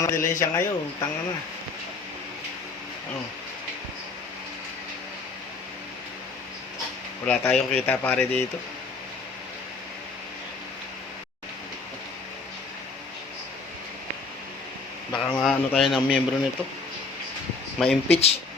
Tanga na nila siya ngayon. Tanga na. Oh. Wala tayong kita pare dito. Baka nga ano tayo ng miyembro nito. Ma-impeach.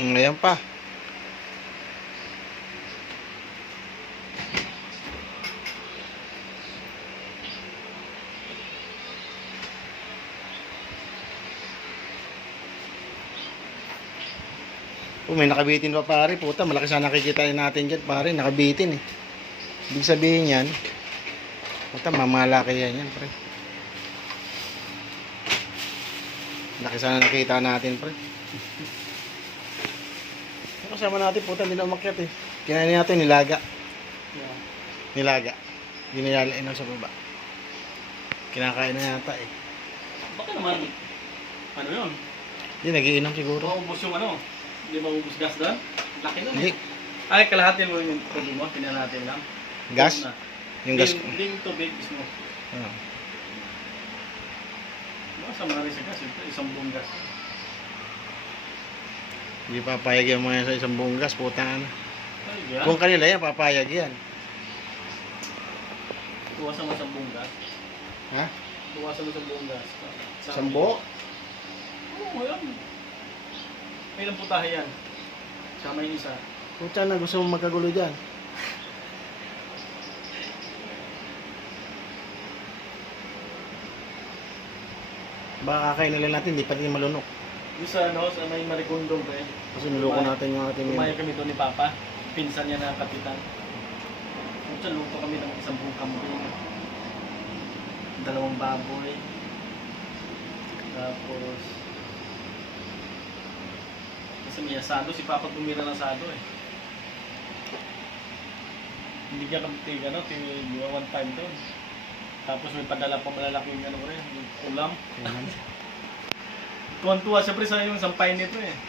Ngayon pa. Oh, may nakabitin pa pare. Puta, malaki sana nakikitain natin dyan pare. Nakabitin eh. Ibig sabihin yan, puta, mamalaki yan pre. Laki sana nakita natin pre. Kasama natin, puta, hindi na umakyat eh. Kinain natin, nilaga. Nilaga. Dinayalain lang sa baba. Kinakain na yata eh. Baka naman, ano yun? Hindi, nagiinom siguro. Maubos yung ano? Hindi maubos gas doon? Laki nun Hindi. eh. Ay, kalahati mo yung tubig mo, pinanatin lang. Gas? Na. Yung gas. Hindi yung tubig mismo. Ah. Baka sama rin sa gas, isang buong gas. Hindi papayag yung mga sa isang buong gas, puta na. Ay, yan. Kung kanila yan, papayag yan. Tuwasan mo sa buong gas. Ha? Tuwasan mo sa buong gas. Sambo? Oo, yan. May ilang putahe yan. Sama yung isa. Puta na, gusto mong magkagulo dyan. Baka kakain nila natin, hindi pa rin malunok. Yung sa ano, sa may Maricondong ba eh. Kasi niloko natin yung ating Kumain kami doon ni Papa. Pinsan niya na kapitan. Kung luto kami ng isang buong kambing. 2 baboy. Tapos kasi may asado. Si Papa tumira ng asado eh. Hindi niya kami ano, 1.5 doon. Tapos may padala pa malalaking ano rin, ulam. Tuwan-tuwa siyempre sa yung sampay nito eh.